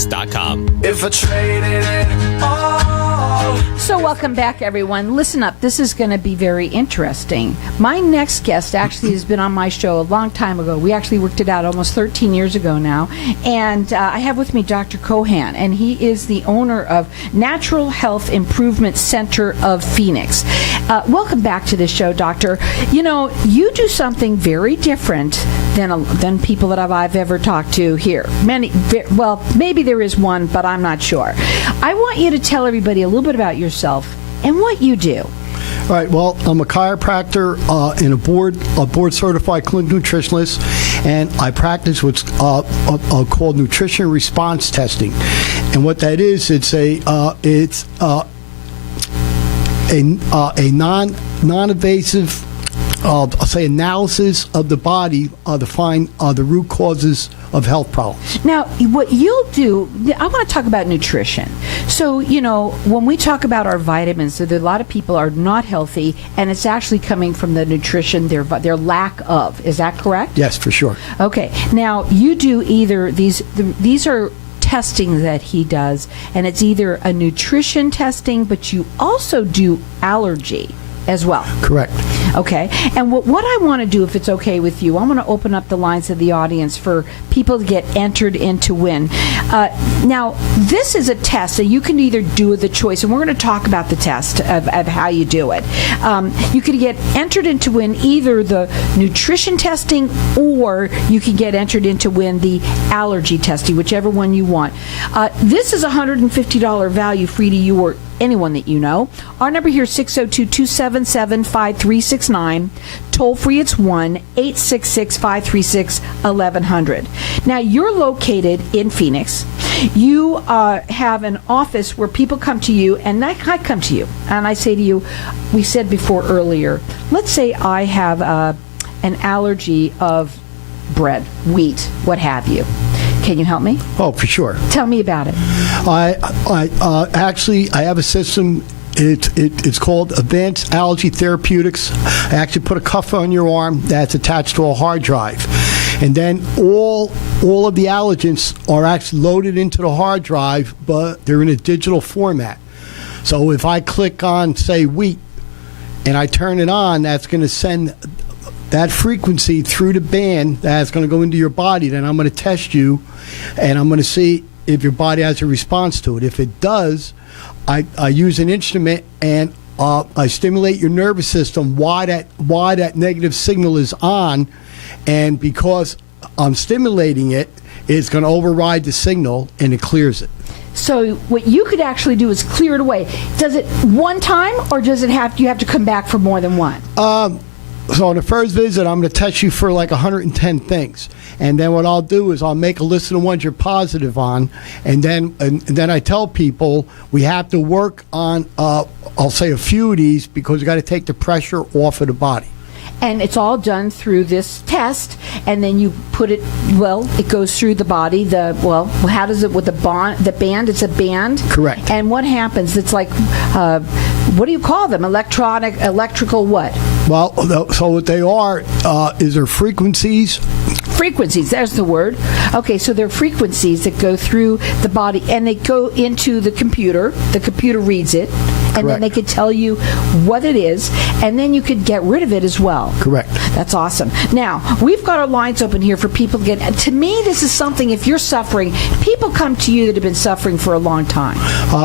Sensitivities.com. If I traded it all. So welcome back, everyone. Listen up. This is going to be very interesting. My next guest actually has been on my show a long time ago. We actually worked it out almost 13 years ago now. And I have with me Dr. Kohan, and he is the owner of Natural Health Improvement Center of Phoenix. Welcome back to the show, Doctor. You know, you do something very different than people that I've ever talked to here. Well, maybe there is one, but I'm not sure. I want you to tell everybody a little bit about yourself and what you do. All right. Well, I'm a chiropractor and a board certified clinical nutritionist, and I practice what's called nutrition response testing. And what that is, it's a non-invasive, I'll say, analysis of the body to find the root causes of health problems. Now, what you'll do, I want to talk about nutrition. So, you know, when we talk about our vitamins, so a lot of people are not healthy, and it's actually coming from the nutrition, their lack of. Is that correct? Yes, for sure. Okay. Now, you do either these are testing that he does, and it's either a nutrition testing, but you also do allergy as well. Correct. Okay. And what I want to do, if it's okay with you, I'm going to open up the lines of the audience for people to get entered in to win. Now, this is a test that you can either do the choice, and we're going to talk about the test of how you do it. You could get entered in to win either the nutrition testing, or you can get entered in to win the allergy testing, whichever one you want. This is a $150 value, free to you or anyone that you know. Our number here is 602-277-5369. Toll free, it's 1-866-536-1100. Now, you're located in Phoenix. You have an office where people come to you, and I come to you, and I say to you, we said before earlier, let's say I have an allergy of bread, wheat, what have you. Can you help me? Oh, for sure. Tell me about it. I have a system. It's called Advanced Allergy Therapeutics. I actually put a cuff on your arm that's attached to a hard drive, and then all of the allergens are actually loaded into the hard drive, but they're in a digital format. So if I click on, say, wheat, and I turn it on, that's going to send that frequency through the band that's going to go into your body. Then I'm going to test you, and I'm going to see if your body has a response to it. If it does, I use an instrument, and I stimulate your nervous system while that negative signal is on, and because I'm stimulating it, it's going to override the signal, and it clears it. So what you could actually do is clear it away. Does it one time, or does it you have to come back for more than one? So on the first visit, I'm going to test you for like 110 things. And then what I'll do is I'll make a list of the ones you're positive on. And then I tell people we have to work on, I'll say, a few of these, because you got to take the pressure off of the body. And it's all done through this test, and then you put it, it goes through the body. How does it with the band? It's a band? Correct. And what happens? It's like, what do you call them? Electrical what? Well, so what they are is their frequencies. Frequencies, there's the word. Okay, so they're frequencies that go through the body, and they go into the computer. The computer reads it, and then they could tell you what it is, and then you could get rid of it as well. Correct. That's awesome. Now, we've got our lines open here for people to get. To me, this is something, if you're suffering, people come to you that have been suffering for a long time.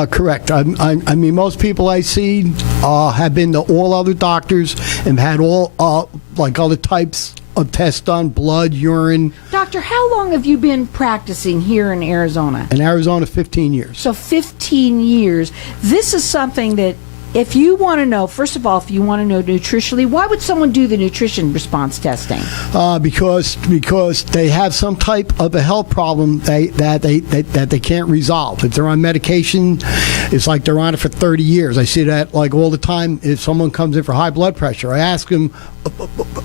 Correct. I mean, most people I see have been to all other doctors and had all like other types of tests done, blood, urine. Doctor, how long have you been practicing here in Arizona? In Arizona, 15 years. So 15 years. This is something that, if you want to know, first of all, if you want to know nutritionally, why would someone do the nutrition response testing? Because they have some type of a health problem that they can't resolve. If they're on medication, it's like they're on it for 30 years. I see that like all the time. If someone comes in for high blood pressure, I ask them,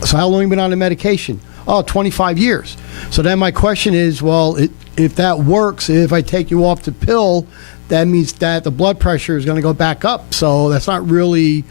so how long have you been on the medication? Oh, 25 years. So then my question is, well, if that works, if I take you off the pill, that means that the blood pressure is going to go back up. So that's not really,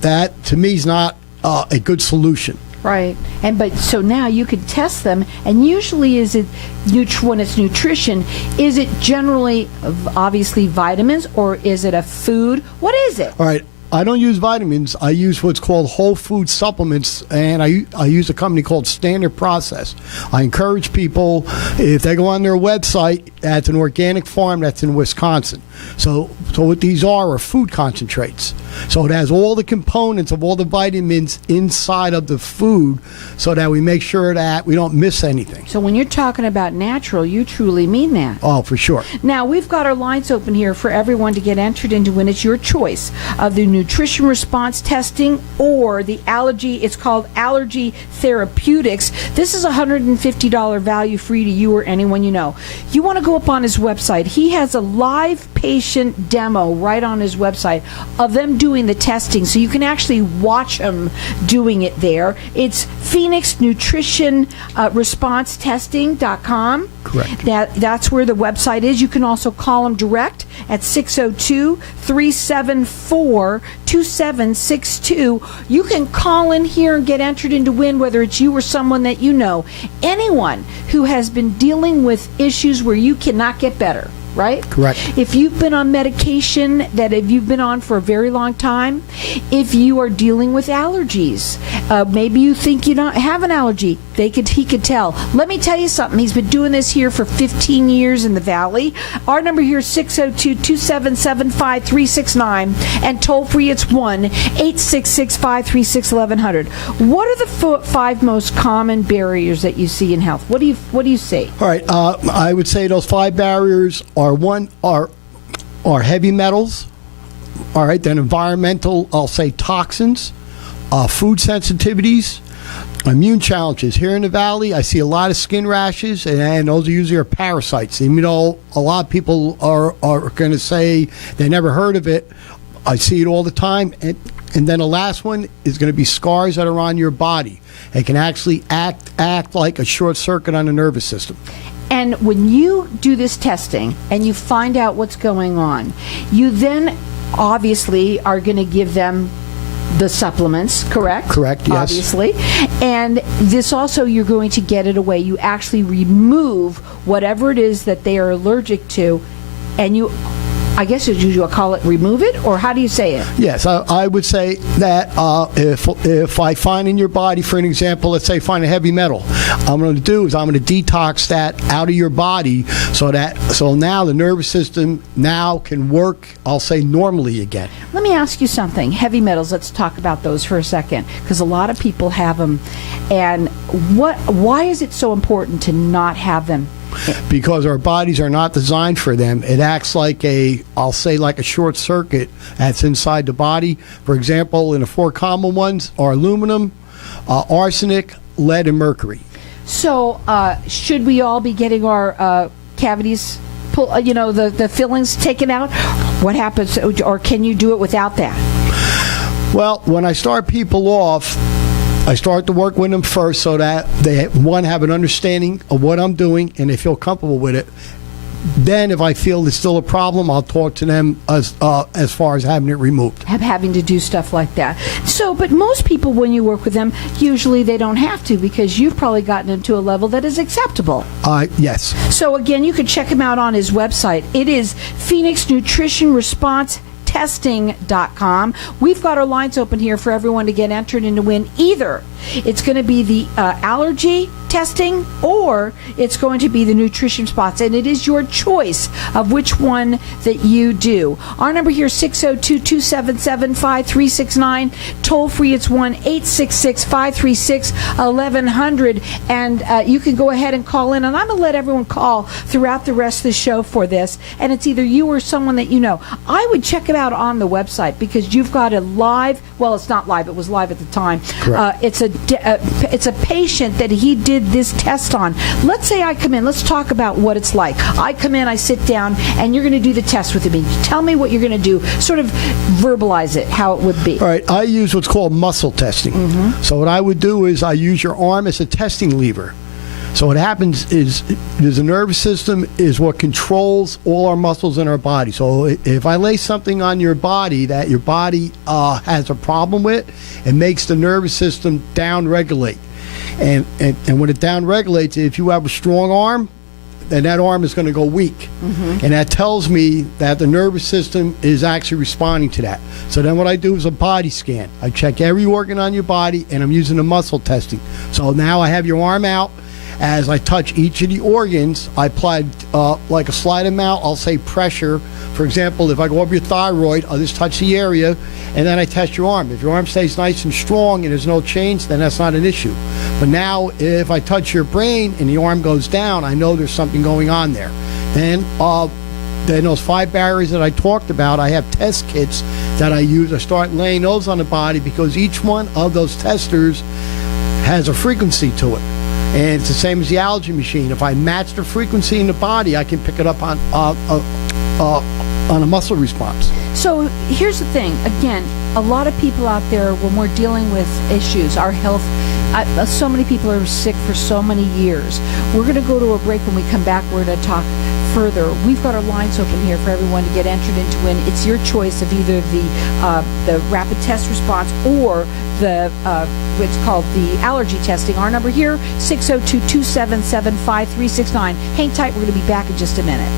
that to me is not a good solution. Right. But so now you can test them, and usually when it's nutrition, is it generally obviously vitamins, or is it a food? What is it? All right. I don't use vitamins. I use what's called whole food supplements, and I use a company called Standard Process. I encourage people, if they go on their website, that's an organic farm that's in Wisconsin. So what these are food concentrates. So it has all the components of all the vitamins inside of the food, so that we make sure that we don't miss anything. So when you're talking about natural, you truly mean that. Oh, for sure. Now, we've got our lines open here for everyone to get entered into when it's your choice of the nutrition response testing or the allergy. It's called allergy therapeutics. This is a $150 value free to you or anyone you know. You want to go up on his website. He has a live patient demo right on his website of them doing the testing, so you can actually watch them doing it there. It's Phoenix Nutrition Response Testing.com. Correct. That's where the website is. You can also call them direct at 602-374-2762. You can call in here and get entered into win, whether it's you or someone that you know. Anyone who has been dealing with issues where you cannot get better. Right? Correct. If you've been on medication if you've been on for a very long time, if you are dealing with allergies, maybe you think you don't have an allergy, he could tell. Let me tell you something. He's been doing this here for 15 years in the Valley. Our number here is 602-277-5369, and toll free it's 1-866-536-1100. What are the 5 most common barriers that you see in health? What do you see? All right. I would say those 5 barriers are heavy metals, all right, then environmental, I'll say toxins, food sensitivities, immune challenges. Here in the Valley, I see a lot of skin rashes, and those usually are parasites. Even though a lot of people are going to say they never heard of it, I see it all the time. And then the last one is going to be scars that are on your body. It can actually act like a short circuit on the nervous system. And when you do this testing and you find out what's going on, you then obviously are going to give them the supplements, correct? Correct, yes. Obviously. And this also, you're going to get it away. You actually remove whatever it is that they are allergic to, and you, I guess you'll call it remove it, or how do you say it? Yes, I would say that if I find in your body, for an example, let's say find a heavy metal, I'm going to do is I'm going to detox that out of your body so now the nervous system now can work, I'll say, normally again. Let me ask you something. Heavy metals, let's talk about those for a second, because a lot of people have them. And why is it so important to not have them? Because our bodies are not designed for them. It acts like I'll say like a short circuit that's inside the body. For example, in the 4 common ones are aluminum, arsenic, lead, and mercury. So should we all be getting our cavities, the fillings taken out? What happens, or can you do it without that? Well, when I start people off, I start to work with them first so that they, one, have an understanding of what I'm doing and they feel comfortable with it. Then if I feel there's still a problem, I'll talk to them as far as having it removed. Having to do stuff like that. So, but most people, when you work with them, usually they don't have to, because you've probably gotten into a level that is acceptable. Yes. So again, you can check him out on his website. It is Phoenix Nutrition Response Testing.com. We've got our lines open here for everyone to get entered and to win. Either it's going to be the allergy testing or it's going to be the nutrition spots, and it is your choice of which one that you do. Our number here is 602-277-5369. Toll free, it's 1-866-536-1100, and you can go ahead and call in, and I'm going to let everyone call throughout the rest of the show for this, and it's either you or someone that you know. I would check it out on the website, because you've got a live, well, it's not live, it was live at the time. Correct. It's a patient that he did this test on. Let's say I come in, let's talk about what it's like. I come in, I sit down, and you're going to do the test with me. Tell me what you're going to do. Sort of verbalize it, how it would be. All right, I use what's called muscle testing. Mm-hmm. So what I would do is I use your arm as a testing lever. So what happens is the nervous system is what controls all our muscles in our body. So if I lay something on your body that your body has a problem with, it makes the nervous system down-regulate. And when it down-regulates, if you have a strong arm, then that arm is going to go weak. And that tells me that the nervous system is actually responding to that. So then what I do is a body scan. I check every organ on your body, and I'm using the muscle testing. So now I have your arm out. As I touch each of the organs, I apply like a slight amount, I'll say pressure. For example, if I go over your thyroid, I'll just touch the area, and then I test your arm. If your arm stays nice and strong and there's no change, then that's not an issue. But now, if I touch your brain and the arm goes down, I know there's something going on there. Then those 5 barriers that I talked about, I have test kits that I use. I start laying those on the body because each one of those testers has a frequency to it. And it's the same as the allergy machine. If I match the frequency in the body, I can pick it up on a muscle response. So here's the thing. Again, a lot of people out there, when we're dealing with issues, our health, so many people are sick for so many years. We're going to go to a break. When we come back, we're going to talk further. We've got our lines open here for everyone to get entered into win. It's your choice of either the rapid test response or the what's called the allergy testing. Our number here, 602-277-5369. Hang tight. We're going to be back in just a minute.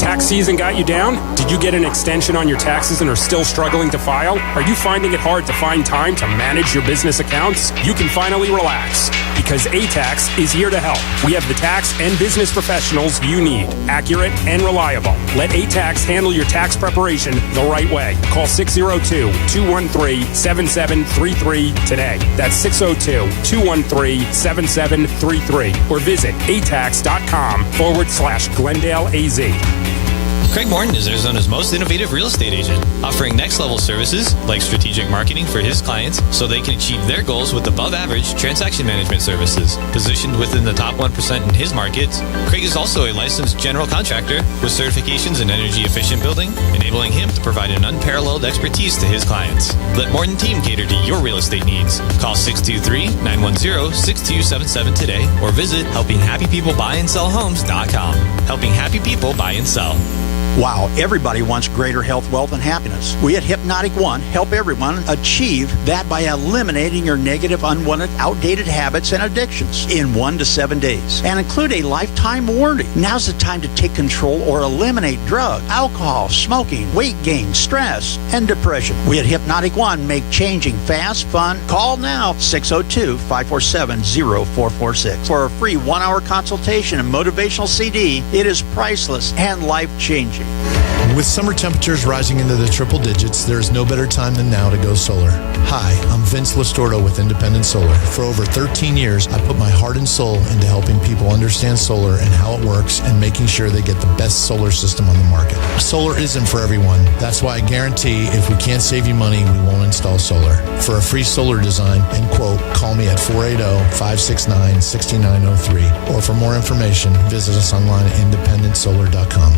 Tax season got you down? Did you get an extension on your taxes and are still struggling to file? Are you finding it hard to find time to manage your business accounts? You can finally relax because A-Tax is here to help. We have the tax and business professionals you need, accurate and reliable. Let A-Tax handle your tax preparation the right way. Call 602-213-7733 today. That's 602-213-7733 or visit atax.com/Glendale AZ. Craig Morton is Arizona's most innovative real estate agent, offering next-level services like strategic marketing for his clients so they can achieve their goals with above-average transaction management services. Positioned within the top 1% in his markets, Craig is also a licensed general contractor with certifications in energy-efficient building, enabling him to provide an unparalleled expertise to his clients. Let Morton Team cater to your real estate needs. Call 623-910-6277 today or visit helpinghappypeoplebuyandSellHomes.com. Helping happy people buy and sell. Wow, everybody wants greater health, wealth, and happiness. We at Hypnotic One help everyone achieve that by eliminating your negative, unwanted, outdated habits and addictions in 1 to 7 days and include a lifetime warranty. Now's the time to take control or eliminate drugs, alcohol, smoking, weight gain, stress, and depression. We at Hypnotic One make changing fast, fun. Call now, 602-547-0446 for a free 1-hour consultation and motivational CD. It is priceless and life-changing. With summer temperatures rising into the triple digits, there is no better time than now to go solar. Hi, I'm Vince Listordo with Independent Solar. For over 13 years, I put my heart and soul into helping people understand solar and how it works and making sure they get the best solar system on the market. Solar isn't for everyone. That's why I guarantee if we can't save you money, we won't install solar. For a free solar design and quote, call me at 480-569-6903. Or for more information, visit us online at independentsolar.com.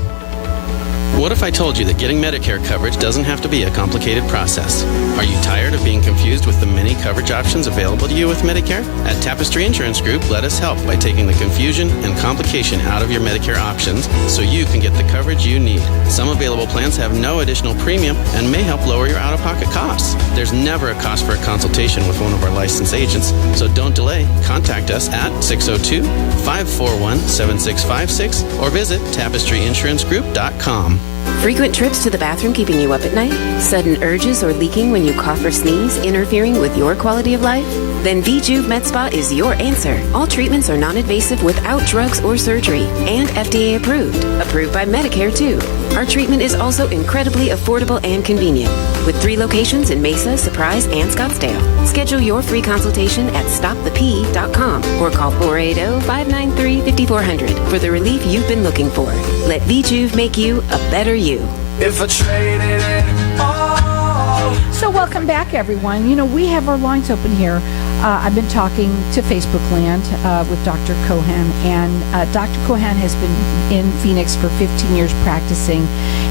What if I told you that getting Medicare coverage doesn't have to be a complicated process? Are you tired of being confused with the many coverage options available to you with Medicare? At Tapestry Insurance Group, let us help by taking the confusion and complication out of your Medicare options so you can get the coverage you need. Some available plans have no additional premium and may help lower your out-of-pocket costs. There's never a cost for a consultation with one of our licensed agents, so don't delay. Contact us at 602-541-7656 or visit tapestryinsurancegroup.com. Frequent trips to the bathroom keeping you up at night? Sudden urges or leaking when you cough or sneeze interfering with your quality of life? Then VJuve Med Spa is your answer. All treatments are non-invasive without drugs or surgery and FDA approved. Approved by Medicare too. Our treatment is also incredibly affordable and convenient. With 3 locations in Mesa, Surprise, and Scottsdale. Schedule your free consultation at stopthep.com or call 480-593-5400 for the relief you've been looking for. Let VJuve make you a better you. If I traded it all. So welcome back, everyone. You know, we have our lines open here. I've been talking to Facebook Land with Dr. Kohan, and Dr. Kohan has been in Phoenix for 15 years practicing.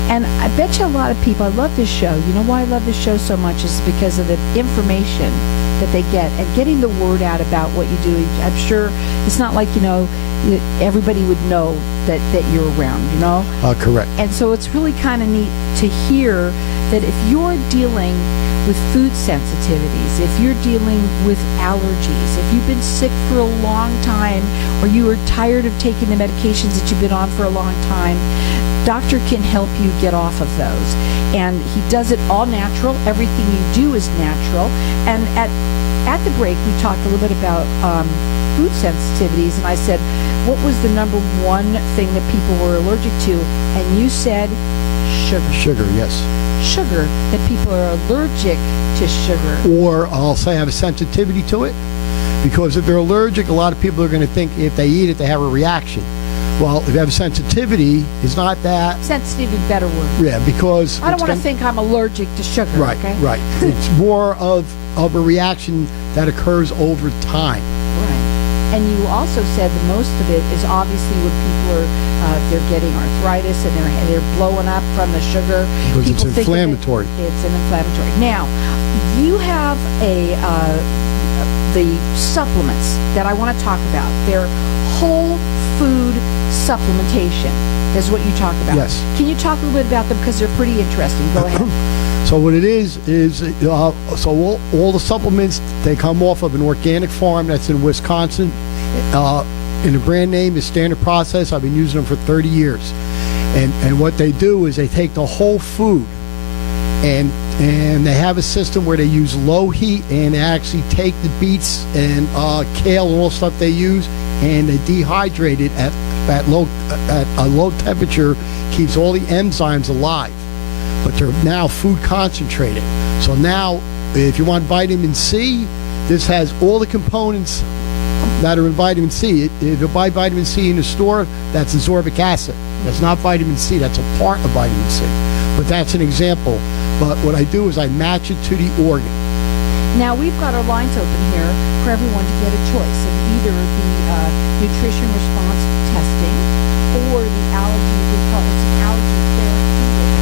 And I bet you a lot of people, I love this show. You know why I love this show so much is because of the information that they get, and getting the word out about what you do. I'm sure it's not like, everybody would know that you're around, Correct. And so it's really kind of neat to hear that if you're dealing with food sensitivities, if you're dealing with allergies, if you've been sick for a long time, or you are tired of taking the medications that you've been on for a long time, doctor can help you get off of those. And he does it all natural. Everything you do is natural. And at the break, we talked a little bit about food sensitivities, and I said, what was the number one thing that people were allergic to? And you said sugar. Sugar, yes. Sugar, that people are allergic to sugar. Or I'll say have a sensitivity to it, because if they're allergic, a lot of people are going to think if they eat it, they have a reaction. Well, if you have a sensitivity, it's not that. Sensitivity, better word. Yeah, because I don't want to think I'm allergic to sugar. Right, okay? right. It's more of a reaction that occurs over time. Right. And you also said that most of it is obviously when people are they're getting arthritis and they're blowing up from the sugar. Because people it's inflammatory. It's an inflammatory. Now, you have the supplements that I want to talk about. They're whole food supplementation. That's what you talk about. Yes. Can you talk a little bit about them, because they're pretty interesting? Go ahead. So what it is so all the supplements, they come off of an organic farm that's in Wisconsin. And the brand name is Standard Process. I've been using them for 30 years. And what they do is they take the whole food, and they have a system where they use low heat, and they actually take the beets and kale and all stuff they use, and they dehydrate it at a low temperature, keeps all the enzymes alive. But they're now food concentrated. So now, if you want vitamin C, this has all the components that are in vitamin C. If you buy vitamin C in the store, that's ascorbic acid. That's not vitamin C. That's a part of vitamin C. But that's an example. But what I do is I match it to the organ. Now, we've got our lines open here for everyone to get a choice of either the nutrition response testing or the allergy. It's an allergy therapeutic.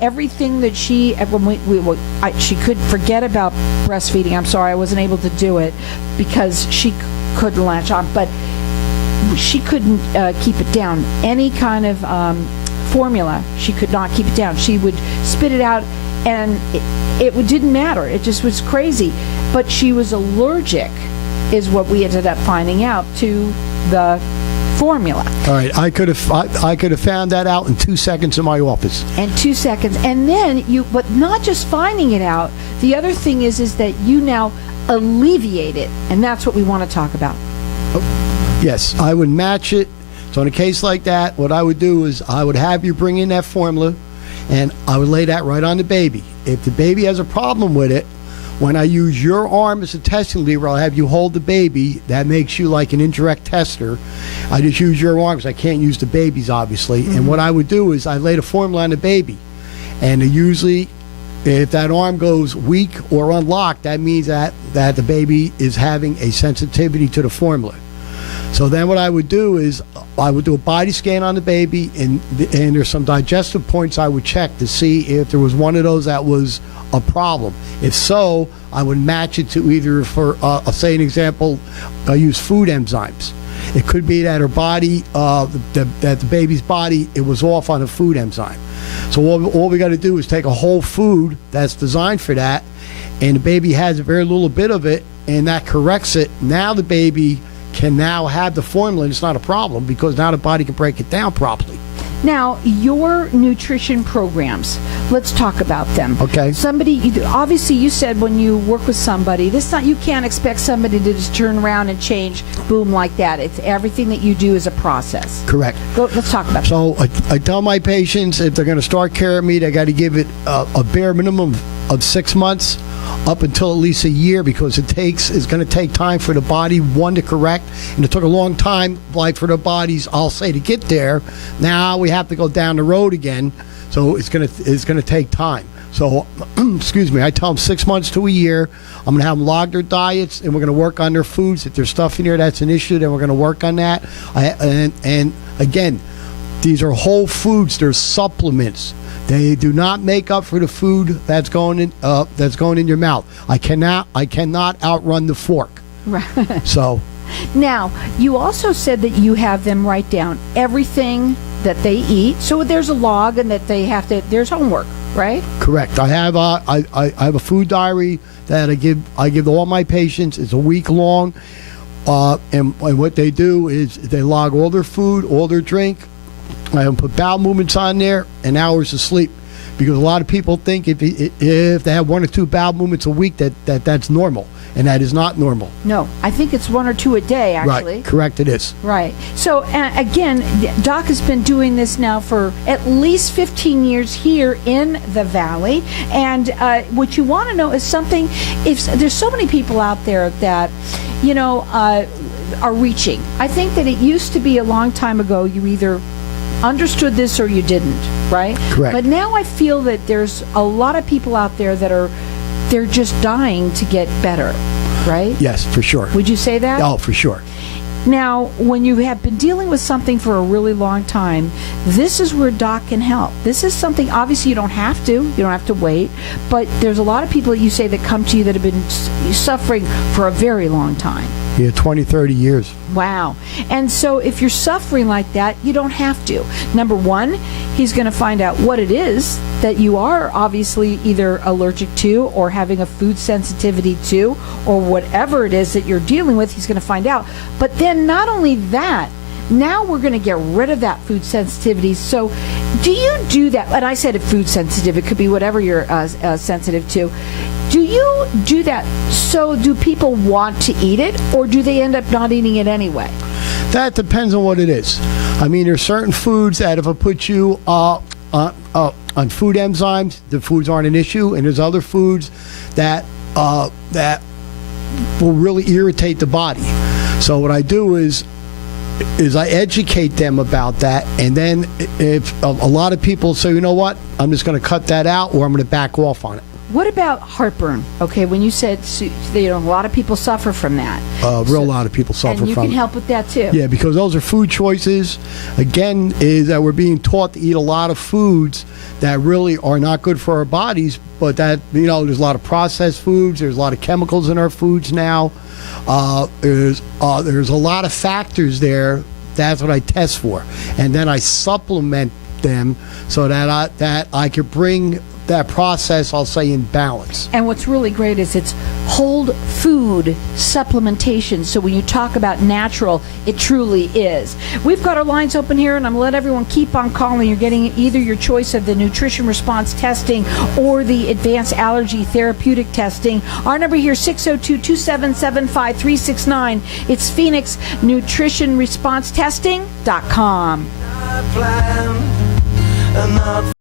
Everything that she could forget about breastfeeding. I'm sorry, I wasn't able to do it because she couldn't latch on, but she couldn't keep it down. Any kind of formula, she could not keep it down. She would spit it out, and it didn't matter. It just was crazy. But she was allergic, is what we ended up finding out, to the formula. All right, I could have found that out in 2 seconds in my office. And 2 seconds, and then but not just finding it out. The other thing is that you now alleviate it, and that's what we want to talk about. Yes, I would match it. So in a case like that, what I would do is I would have you bring in that formula, and I would lay that right on the baby. If the baby has a problem with it, when I use your arm as a testing lever, I'll have you hold the baby. That makes you like an indirect tester. I just use your arm because I can't use the baby's, obviously. Mm-hmm. And what I would do is I lay the formula on the baby. And usually, if that arm goes weak or unlocked, that means that the baby is having a sensitivity to the formula. So then what I would do is I would do a body scan on the baby, and there's some digestive points I would check to see if there was one of those that was a problem. If so, I would match it to either, for I'll say an example, I use food enzymes. It could be that her body, that the baby's body, it was off on a food enzyme. So all we got to do is take a whole food that's designed for that, and the baby has a very little bit of it, and that corrects it. Now the baby can now have the formula, and it's not a problem because now the body can break it down properly. Now, your nutrition programs, let's talk about them. Okay. Obviously you said when you work with somebody, you can't expect somebody to just turn around and change, boom, like that. It's everything that you do is a process. Correct. Let's talk about that. So I tell my patients if they're going to start care of me, they got to give it a bare minimum of 6 months up until at least a year, because it's going to take time for the body, one, to correct, and it took a long time, like for the bodies, I'll say, to get there. Now we have to go down the road again, so it's going to take time. So, excuse me, I tell them 6 months to a year. I'm going to have them log their diets, and we're going to work on their foods. If there's stuff in here that's an issue, then we're going to work on that. And again, these are whole foods. They're supplements. They do not make up for the food that's going in your mouth. I cannot outrun the fork. Right. So, now you also said that you have them write down everything that they eat. So there's a log, and that they have to. There's homework, right? Correct. I have a food diary that I give to all my patients. It's a week long, and what they do is they log all their food, all their drink. I put bowel movements on there and hours of sleep, because a lot of people think if they have 1 or 2 bowel movements a week that's normal, and that is not normal. No, I think it's 1 or 2 a day, actually. Right, correct, it is. Right. So, again, Doc has been doing this now for at least 15 years here in the Valley, and what you want to know is something, if there's so many people out there that, are reaching. I think that it used to be a long time ago, you either understood this or you didn't, right? Correct. But now I feel that there's a lot of people out there that they're just dying to get better, right? Yes, for sure. Would you say that? Oh, for sure. Now, when you have been dealing with something for a really long time, this is where Doc can help. This is something, obviously, you don't have to wait, but there's a lot of people that you say that come to you that have been suffering for a very long time. Yeah, 20, 30 years. Wow. And so if you're suffering like that, you don't have to. Number one, he's going to find out what it is that you are obviously either allergic to or having a food sensitivity to, or whatever it is that you're dealing with, he's going to find out. But then not only that, now we're going to get rid of that food sensitivity. So do you do that? And I said a food sensitive. It could be whatever you're sensitive to. Do you do that? So do people want to eat it, or do they end up not eating it anyway? That depends on what it is. I mean, there's certain foods that if I put you on food enzymes, the foods aren't an issue, and there's other foods that will really irritate the body. So what I do is I educate them about that, and then if a lot of people say, you know what, I'm just going to cut that out, or I'm going to back off on it. What about heartburn? Okay, when you said, a lot of people suffer from that. A lot of people suffer from it. And you can help with that too. Yeah, because those are food choices. Again, is that we're being taught to eat a lot of foods that really are not good for our bodies, but that, there's a lot of processed foods, there's a lot of chemicals in our foods now. There's a lot of factors there. That's what I test for. And then I supplement them so that I could bring that process, I'll say, in balance. And what's really great is it's whole food supplementation. So when you talk about natural, it truly is. We've got our lines open here, and I'm going to let everyone keep on calling. You're getting either your choice of the nutrition response testing or the advanced allergy therapeutic testing. Our number here, 602-277-5369. It's Phoenix Nutrition Response Testing.com.